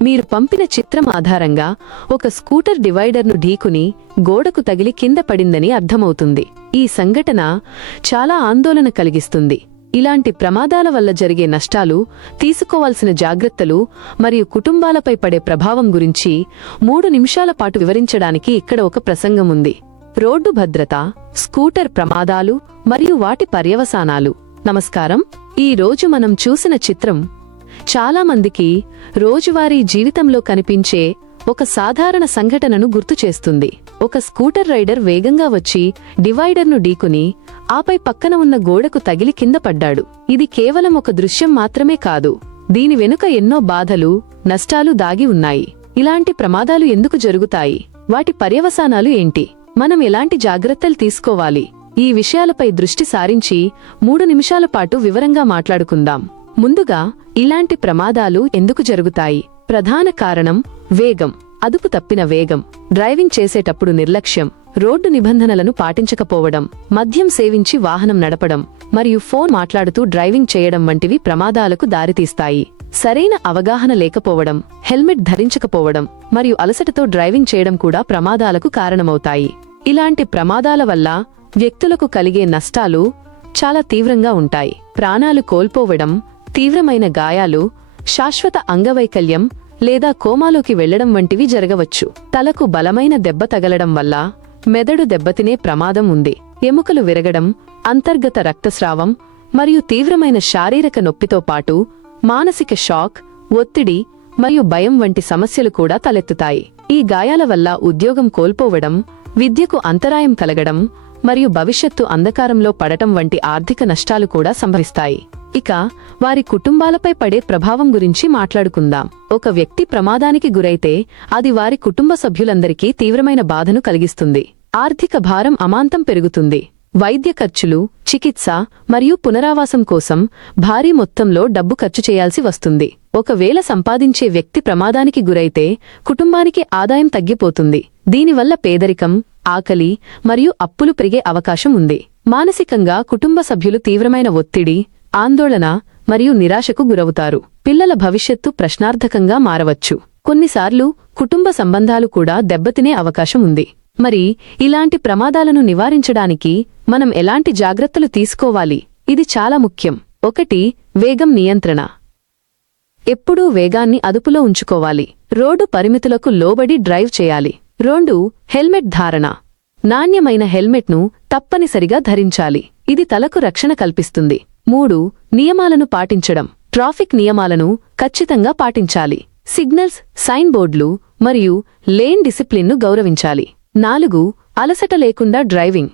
మీరు పంపిన చిత్రం ఆధారంగా ఒక స్కూటర్ డివైడర్ను ఢీకుని గోడకు తగిలి కింద పడిందని అర్థమవుతుంది. ఈ సంఘటన చాలా ఆందోళన కలిగిస్తుంది. ఇలాంటి ప్రమాదాల వల్ల జరిగే నష్టాలు, తీసుకోవాల్సిన జాగ్రత్తలు మరియు కుటుంబాలపై పడే ప్రభావం గురించి 3 నిమిషాల పాటు వివరించడానికి ఇక్కడ ఒక ప్రసంగం ఉంది. రోడ్డు భద్రత, స్కూటర్ ప్రమాదాలు మరియు వాటి పర్యవసానాలు. నమస్కారం. ఈ రోజు మనం చూసిన చిత్రం చాలా మందికి రోజువారీ జీవితంలో కనిపించే ఒక సాధారణ సంఘటనను గుర్తుచేస్తుంది. ఒక స్కూటర్ రైడర్ వేగంగా వచ్చి డివైడర్ను ఢీకుని ఆపై పక్కన ఉన్న గోడకు తగిలి కింద పడ్డాడు. ఇది కేవలం ఒక దృశ్యం మాత్రమే కాదు, దీని వెనుక ఎన్నో బాధలు, నష్టాలు దాగి ఉన్నాయి. ఇలాంటి ప్రమాదాలు ఎందుకు జరుగుతాయి? వాటి పర్యవసానాలు ఏంటి? మనం ఎలాంటి జాగ్రత్తలు తీసుకోవాలి? ఈ విషయాలపై దృష్టి సారించి 3 నిమిషాల పాటు వివరంగా మాట్లాడుకుందాం. ముందుగా, ఇలాంటి ప్రమాదాలు ఎందుకు జరుగుతాయి? ప్రధాన కారణం వేగం. అదుపు తప్పిన వేగం, డ్రైవింగ్ చేసేటప్పుడు నిర్లక్ష్యం, రోడ్డు నిబంధనలను పాటించకపోవడం, మద్యం సేవించి వాహనం నడపడం మరియు ఫోన్ మాట్లాడుతూ డ్రైవింగ్ చేయడం వంటివి ప్రమాదాలకు దారితీస్తాయి. సరైన అవగాహన లేకపోవడం, హెల్మెట్ ధరించకపోవడం మరియు అలసటతో డ్రైవింగ్ చేయడం కూడా ప్రమాదాలకు కారణమవుతాయి. ఇలాంటి ప్రమాదాల వల్ల వ్యక్తులకు కలిగే నష్టాలు చాలా తీవ్రంగా ఉంటాయి. ప్రాణాలు కోల్పోవడం, తీవ్రమైన గాయాలు, శాశ్వత అంగవైకల్యం లేదా కోమాలోకి వెళ్లడం వంటివి జరగవచ్చు. తలకు బలమైన దెబ్బ తగలడం వల్ల మెదడు దెబ్బతినే ప్రమాదం ఉంది. ఎముకలు విరగడం, అంతర్గత రక్తస్రావం మరియు తీవ్రమైన శారీరక నొప్పితో పాటు మానసిక షాక్, ఒత్తిడి మరియు భయం వంటి సమస్యలు కూడా తలెత్తుతాయి. ఈ గాయాల వల్ల ఉద్యోగం కోల్పోవడం, విద్యకు అంతరాయం కలగడం మరియు భవిష్యత్తు అంధకారంలో పడటం వంటి ఆర్థిక నష్టాలు కూడా సంభవిస్తాయి. ఇక వారి కుటుంబాలపై పడే ప్రభావం గురించి మాట్లాడుకుందాం. ఒక వ్యక్తి ప్రమాదానికి గురైతే అది వారి కుటుంబ సభ్యులందరికీ తీవ్రమైన బాధను కలిగిస్తుంది. ఆర్థిక భారం అమాంతం పెరుగుతుంది. వైద్య ఖర్చులు, చికిత్స మరియు పునరావాసం కోసం భారీ మొత్తంలో డబ్బు ఖర్చు చేయాల్సి వస్తుంది. ఒకవేళ సంపాదించే వ్యక్తి ప్రమాదానికి గురైతే కుటుంబానికి ఆదాయం తగ్గిపోతుంది. దీనివల్ల పేదరికం, ఆకలి మరియు అప్పులు పెరిగే అవకాశం ఉంది. మానసికంగా కుటుంబ సభ్యులు తీవ్రమైన ఒత్తిడి, ఆందోళన మరియు నిరాశకు గురవుతారు. పిల్లల భవిష్యత్తు ప్రశ్నార్థకంగా మారవచ్చు. కొన్నిసార్లు కుటుంబ సంబంధాలు కూడా దెబ్బతినే అవకాశం ఉంది. మరి ఇలాంటి ప్రమాదాలను నివారించడానికి మనం ఎలాంటి జాగ్రత్తలు తీసుకోవాలి? ఇది చాలా ముఖ్యం. 1. వేగం నియంత్రణ. ఎప్పుడూ వేగాన్ని అదుపులో ఉంచుకోవాలి. రోడ్డు పరిమితులకు లోబడి డ్రైవ్ చేయాలి. 2. హెల్మెట్ ధారణ. నాణ్యమైన హెల్మెట్ను తప్పనిసరిగా ధరించాలి. ఇది తలకు రక్షణ కల్పిస్తుంది. 3. నియమాలను పాటించడం. ట్రాఫిక్ నియమాలను ఖచ్చితంగా పాటించాలి. సిగ్నల్స్, సైన్ బోర్డులు మరియు లేన్ డిసిప్లిన్ను గౌరవించాలి. 4. అలసట లేకుండా డ్రైవింగ్.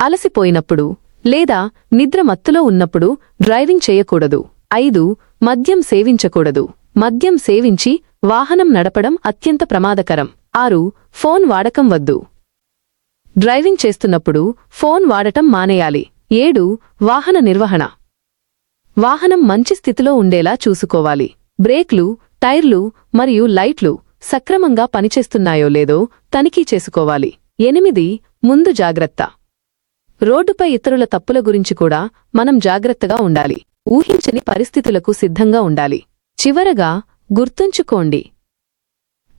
అలసిపోయినప్పుడు లేదా నిద్ర మత్తులో ఉన్నప్పుడు డ్రైవింగ్ చేయకూడదు. 5. మద్యం సేవించకూడదు. మద్యం సేవించి వాహనం నడపడం అత్యంత ప్రమాదకరం. 6. ఫోన్ వాడకం వద్దు. డ్రైవింగ్ చేస్తున్నప్పుడు ఫోన్ వాడటం మానేయాలి. 7. వాహన నిర్వహణ. వాహనం మంచి స్థితిలో ఉండేలా చూసుకోవాలి. బ్రేక్లు, టైర్లు మరియు లైట్లు సక్రమంగా పనిచేస్తున్నాయో లేదో తనిఖీ చేసుకోవాలి. 8. ముందు జాగ్రత్త. రోడ్డుపై ఇతరుల తప్పుల గురించి కూడా మనం జాగ్రత్తగా ఉండాలి. ఊహించని పరిస్థితులకు సిద్ధంగా ఉండాలి. చివరగా గుర్తుంచుకోండి,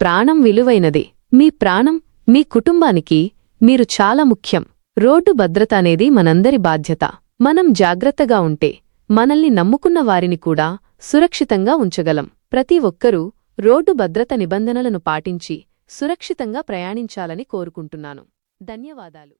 ప్రాణం విలువైనది. మీ ప్రాణం, మీ కుటుంబానికి మీరు చాలా ముఖ్యం. రోడ్డు భద్రత అనేది మనందరి బాధ్యత. మనం జాగ్రత్తగా ఉంటే మనల్ని నమ్ముకున్న వారిని కూడా సురక్షితంగా ఉంచగలం. ప్రతి ఒక్కరూ రోడ్డు భద్రత నిబంధనలను పాటించి సురక్షితంగా ప్రయాణించాలని కోరుకుంటున్నాను. ధన్యవాదాలు.